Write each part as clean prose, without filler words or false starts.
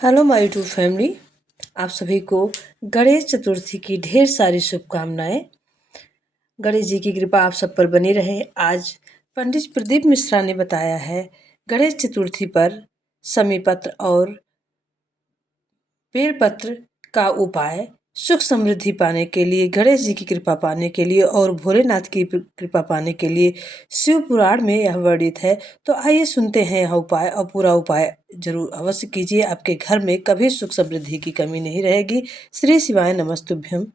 Hello my YouTube family. आप सभी को गणेश चतुर्थी की ढेर सारी शुभकामनाएं। गणेश जी की कृपा आप सब पर बनी रहे। आज पंडित प्रदीप मिश्रा ने बताया है गणेश चतुर्थी पर समीपत्र और बेलपत्र का उपाय सुख समृद्धि पाने के लिए, गणेश जी की कृपा पाने के लिए और भोलेनाथ की कृपा पाने के लिए शिव पुराण में यह वर्णित है। तो आइए सुनते हैं यह उपाय और पूरा उपाय जरूर अवश्य कीजिए। आपके घर में कभी सुख समृद्धि की कमी नहीं रहेगी। श्री शिवाय नमस्तुभ्यम।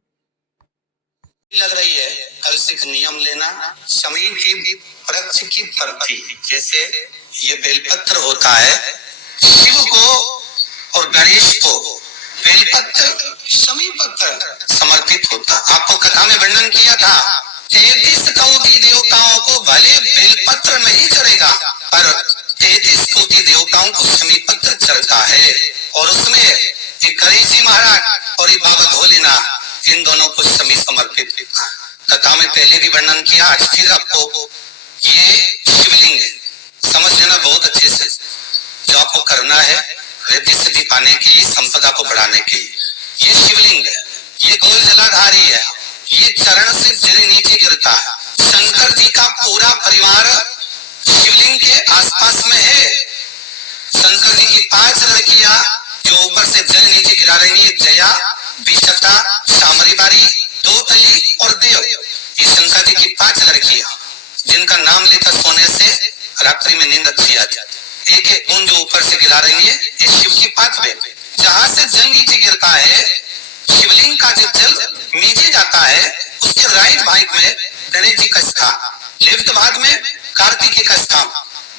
लग रही है कल से नियम लेना। समी की वृक्ष की पत्ती जैसे ये बेलपत्र होता है, शिव को और गणेश को बेलपत्र समी पत्र समर्पित होता। आपको कथा में वर्णन किया था 33 कोटि देवताओं को भले बेलपत्र नहीं चढ़ेगा पर 33 कोटि देवताओं को समी पत्र चढ़ता है। और उसमें एक गणेश जी महाराज और ये बाबा भोलेनाथ इन दोनों को समी समर्पित। कथा में पहले भी वर्णन किया, आज फिर आपको ये शिवलिंग है, समझ लेना बहुत अच्छे से। जो आपको करना है रिद्धि सिद्धि पाने के लिए, संपदा को बढ़ाने के लिए, ये शिवलिंग है, ये गोल जलाधारी है, ये चरण से जल नीचे गिरता है। शंकर जी का पूरा परिवार शिवलिंग के आसपास में है। शंकर जी की 5 लड़कियां जो ऊपर से जल नीचे गिरा रही है, जया, विशता, सामरीबारी, दोतली और देव। ये शंकर जी की 5 लड़कियां जिनका नाम लेकर सोने से रात्रि में नींद अच्छी आती है। एक एक बूंद जो ऊपर से गिरा रही है ये शिव की 5 बेटे। जहां से जल नीचे गिरता है, शिवलिंग का जब जल नीचे जाता है उसके राइट भाग में गणेश जी का स्थान, लेफ्ट भाग में कार्तिकेय का स्थान,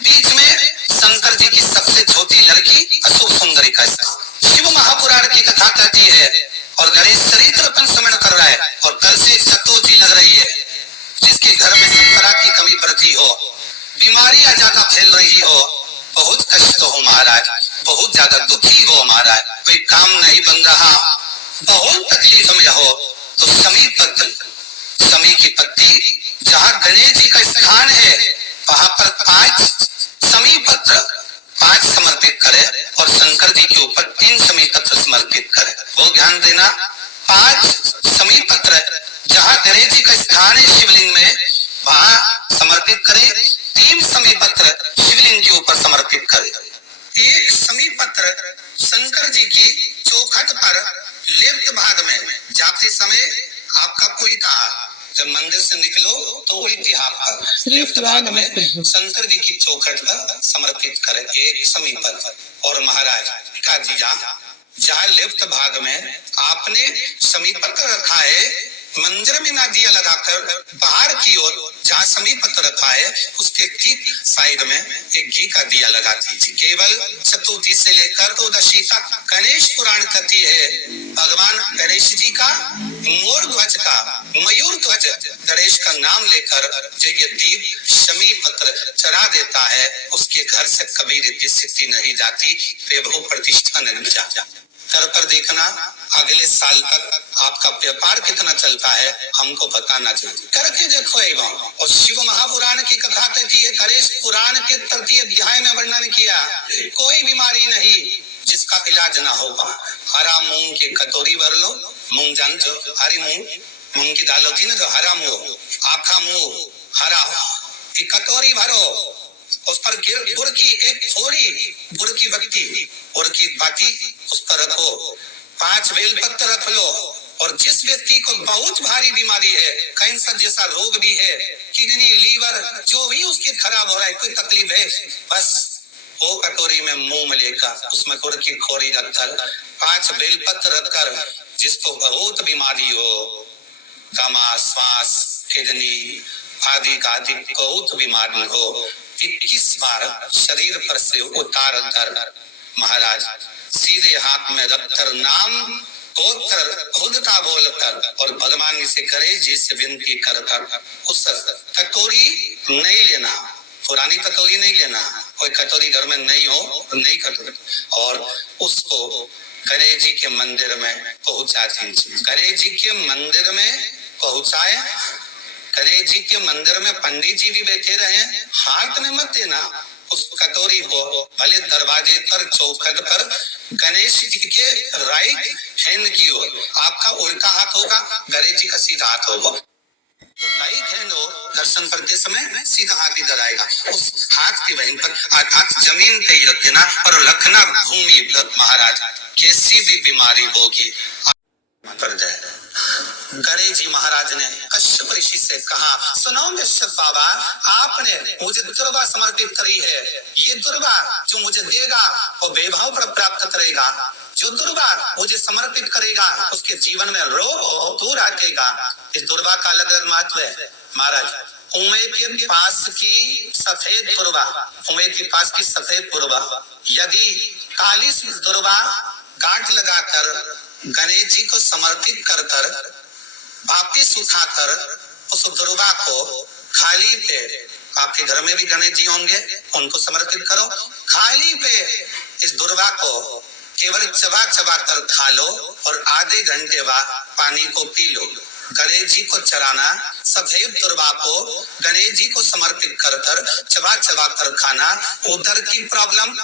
बीच में शंकर जी की सबसे छोटी लड़की अशोक सुंदरी का स्थान। शिव महापुराण की कथा कहती है और गणेश चरित्र स्मरण कर रहा है। और कल से चतुर्थी लग रही है, जिसके घर में संपदा की कमी पड़ती हो, बीमारियां ज्यादा फैल रही हो, बहुत कष्ट हो महाराज, बहुत ज्यादा दुखी हो महाराज, कोई काम नहीं बन रहा, बहुत तकलीफ में हो, तो समी पत्र, समी की पत्ती जहाँ गणेश जी का स्थान है वहां पर 5 समी पत्र 5 समर्पित करे और शंकर जी के ऊपर 3 समी पत्र समर्पित करे। वो ध्यान देना, 5 समी पत्र जहाँ गणेश जी का स्थान है शिवलिंग में वहां समर्पित करे, 3 समी पत्र शिवलिंग के ऊपर समर्पित करे। एक समी पत्र शंकर जी की चौखट पर लेफ्ट भाग में जाते समय आपका कोई था, जब मंदिर से निकलो तो वही तिहार लेफ्ट भाग में शंकर जी की चौखट पर समर्पित करें एक समी पत्र। और महाराज का दिया जहाँ लेफ्ट भाग में आपने समी पत्र रखा है, मंदिर में ना दिया लगाकर बाहर की ओर जहाँ समी पत्र रखा है उसके ठीक साइड में एक घी का दिया लगा दीजिए। केवल चतुर्थी से लेकर चतुर्दशी तक गणेश पुराण कहती है भगवान गणेश जी का मोर ध्वज का मयूर ध्वज गणेश का नाम लेकर जो ये दीप शमी पत्र चढ़ा देता है उसके घर से कभी रिद्धि सिद्धि नहीं जाती, वैभव प्रतिष्ठा नहीं जाता। कर देखना अगले साल तक आपका व्यापार कितना चलता है हमको बताना चाहिए, करके देखो एवं। और शिव महापुराण की कथा कहती है, गणेश पुराण के 3 अध्याय में वर्णन किया, कोई बीमारी नहीं जिसका इलाज ना होगा। हरा मूंग की कटोरी भर लो, मूंग जानते हो, हरी मूंग की दाल होती है ना, जो हरा मूंग, आखा मूंग हरा, एक कटोरी भरो, उस पर गुड़ की एक थोड़ी गुड़ की बत्ती, गुड़ की बाती उस पर रखो, 5 बेलपत्र रख लो। और जिस व्यक्ति को बहुत भारी बीमारी है, कैंसर जैसा रोग भी है, किडनी लीवर जो भी उसके खराब हो रहा है, कोई तकलीफ है, बस वो कटोरी में मुंह लेकर उसमें गुड़ की खोरी रखकर 5 बेलपत्र रखकर, जिसको बहुत बीमारी हो, दमा, श्वास, किडनी आदि का आदि बहुत बीमारी हो, 21 बार शरीर पर से उतार कर महाराज सीधे हाथ में रखकर नाम होकर खुदता बोलकर और भगवान से गणेश जी से विनती कर उस कटोरी नहीं लेना, पुरानी कटोरी नहीं लेना, कोई कटोरी घर में नहीं हो नहीं कटोरी, और उसको गणेश जी के मंदिर में पहुंचा दीजिए। गणेश जी के मंदिर में पहुंचाए, गणेश जी के मंदिर में पंडित जी भी बैठे रहे, हाथ में मत देना उस कटोरी को, भले दरवाजे पर चौखट पर गणेश जी के राइट हैंड की ओर आपका उल्टा हाथ होगा, गणेश जी का सीधा हाथ होगा। तो राइट हैंड हो दर्शन करते समय सीधा हाथ इधर आएगा, उस हाथ की बहन पर हाथ जमीन पे ही रख देना और रखना भूमि महाराज, कैसी भी बीमारी होगी कर जाए। गणेश जी महाराज ने कश्यप ऋषि से कहा, सुनो कश्यप बाबा, आपने मुझे दुर्वा समर्पित करी है, ये दुर्वा जो मुझे देगा वो वैभव पर प्राप्त करेगा, जो दुर्वा मुझे समर्पित करेगा उसके जीवन में रोग दूर हटेगा। इस दुर्वा का अलग अलग महत्व है महाराज। उमेद के पास की सफेद दुर्वा, उमेद के पास की सफेद दुर्वा यदि काली दुर्वा गांठ लगाकर गणेश जी को समर्पित कर कर वापिस उठाकर उस दुर्वा को खाली पे, आपके घर में भी गणेश जी होंगे, उनको समर्पित करो, खाली पे इस दुर्वा को केवल चबा चबा कर खा लो और आधे घंटे बाद पानी को पी लो। गणेश जी को चराना, सफेद दुर्वा को गणेश जी को समर्पित कर कर चबा चबा कर खाना, उदर की प्रॉब्लम,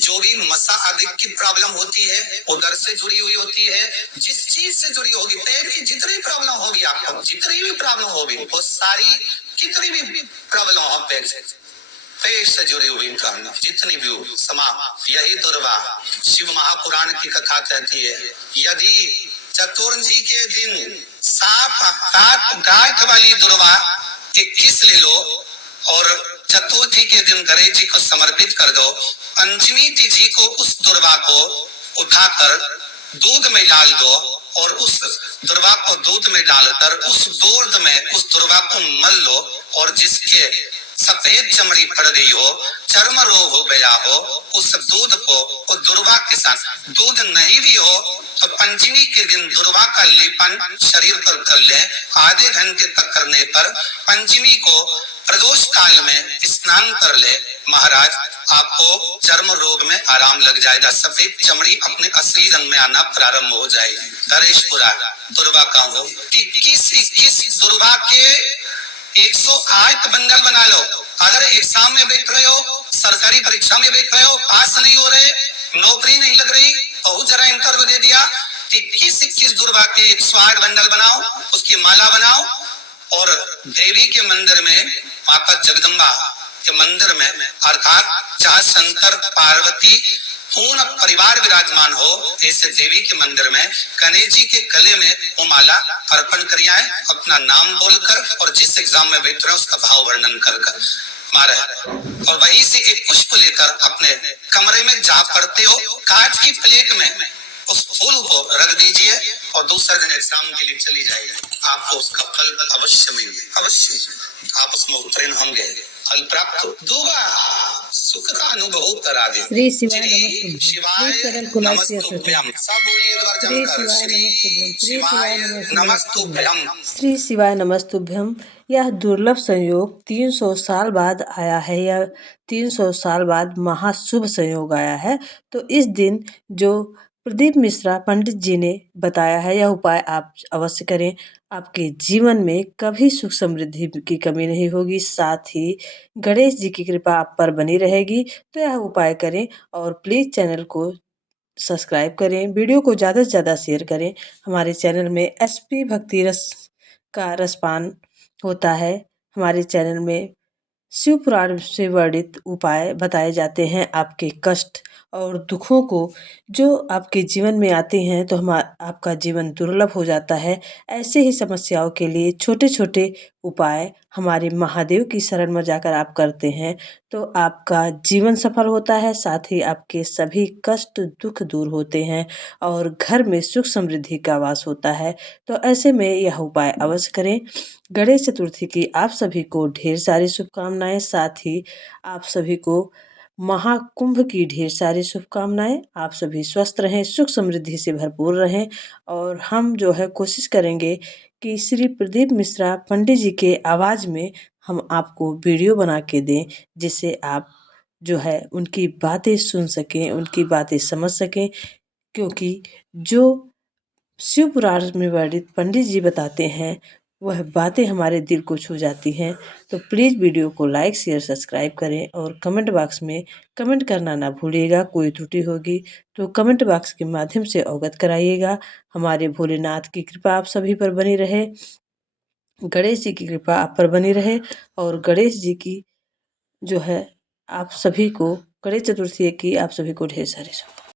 जो भी मसा आदि की प्रॉब्लम होती है उधर से जुड़ी हुई होती है, जिस चीज से जुड़ी होगी, पेट की जितनी प्रॉब्लम होगी, आपको जितनी भी प्रॉब्लम होगी, वो सारी कितनी भी प्रॉब्लम हो पेट से जुड़ी हुई प्रॉब्लम जितनी भी हो समाप्त। यही दुर्वा शिव महापुराण की कथा कहती है। यदि चतुर्थी के दिन सांप गांठ वाली दुर्वा 21 ले लो और चतुर्थी के दिन गणेश जी को समर्पित कर दो, पंचमी तिथि को उस दुर्वा को उठाकर दूध में डाल दो और उस दुर्वा को दूध में डालकर उस दूध में उस दुर्वा को मल लो, और जिसके सफेद चमड़ी पड़ गई हो, चर्म रोग हो गया हो, उस दूध को उस दुर्वा के साथ, दूध नहीं भी हो तो पंचमी के दिन दुर्वा का लेपन शरीर पर कर ले, आधे घंटे तक करने पर पंचमी को प्रदोष काल में स्नान कर ले, महाराज आपको चर्म रोग में आराम लग जाएगा, सफेद चमड़ी अपने असली रंग में आना प्रारंभ हो जाएगी। गणेशपुरा दुर्वा का हो 21 दुर्वा के 108 बंडल बना लो। अगर एग्जाम में बैठ रहे हो, सरकारी परीक्षा में बैठ रहे हो, पास नहीं हो रहे, नौकरी नहीं लग रही, बहुत जरा इंटरव्यू दे दिया, 21 दुर्वा के 108 बंडल बनाओ, उसकी माला बनाओ और देवी के मंदिर में, माता जगदम्बा के मंदिर में, अर्थात चाहे शंकर पार्वती पूर्ण परिवार विराजमान हो, ऐसे देवी के मंदिर में गणेश जी के गले में वो माला अर्पण करिए, अपना नाम बोलकर और जिस एग्जाम में बैठ रहे हैं उसका भाव वर्णन कर कर मारे, और वहीं से एक पुष्प लेकर अपने कमरे में जा पड़ते हो, कांच की प्लेट में उस फूल को रख दीजिए और दूसरे दिन एग्जाम के लिए चली जाएगी, आपको उसका फल अवश्य मिलेगा, अवश्य आप उसमें उत्तीर्ण होंगे, फल प्राप्त होगा, सुख का अनुभव करा दे। श्री शिवाय नमस्तुभ्यं। शिवाय नमस्तुभ्यं। सब बोलिए एक बार जमकर, श्री शिवाय नमस्तुभ्यं। श्री शिवाय नमस्तुभ्यं। यह दुर्लभ संयोग 300 साल बाद आया है, यह 300 साल बाद महाशुभ संयोग आया है। तो इस दिन जो प्रदीप मिश्रा पंडित जी ने बताया है, यह उपाय आप अवश्य करें, आपके जीवन में कभी सुख समृद्धि की कमी नहीं होगी, साथ ही गणेश जी की कृपा आप पर बनी रहेगी। तो यह उपाय करें और प्लीज़ चैनल को सब्सक्राइब करें, वीडियो को ज़्यादा से ज़्यादा शेयर करें। हमारे चैनल में एसपी भक्ति रस का रसपान होता है। हमारे चैनल में शिव पुराण से वर्णित उपाय बताए जाते हैं। आपके कष्ट और दुखों को जो आपके जीवन में आते हैं तो आपका जीवन दुर्लभ हो जाता है। ऐसे ही समस्याओं के लिए छोटे छोटे उपाय हमारे महादेव की शरण में जाकर आप करते हैं तो आपका जीवन सफल होता है, साथ ही आपके सभी कष्ट दुख दूर होते हैं और घर में सुख समृद्धि का वास होता है। तो ऐसे में यह उपाय अवश्य करें। गणेश चतुर्थी की आप सभी को ढेर सारी शुभकामनाएं, साथ ही आप सभी को महाकुंभ की ढेर सारी शुभकामनाएं। आप सभी स्वस्थ रहें, सुख समृद्धि से भरपूर रहें और हम जो है कोशिश करेंगे कि श्री प्रदीप मिश्रा पंडित जी के आवाज़ में हम आपको वीडियो बना के दें, जिससे आप जो है उनकी बातें सुन सकें, उनकी बातें समझ सकें। क्योंकि जो शिव पुराण में वर्णित पंडित जी बताते हैं वह बातें हमारे दिल को छू जाती हैं। तो प्लीज़ वीडियो को लाइक शेयर सब्सक्राइब करें और कमेंट बॉक्स में कमेंट करना ना भूलिएगा। कोई त्रुटि होगी तो कमेंट बॉक्स के माध्यम से अवगत कराइएगा। हमारे भोलेनाथ की कृपा आप सभी पर बनी रहे, गणेश जी की कृपा आप पर बनी रहे और गणेश जी की जो है आप सभी को गणेश चतुर्थी की आप सभी को ढेर सारी शुभकामनाएं।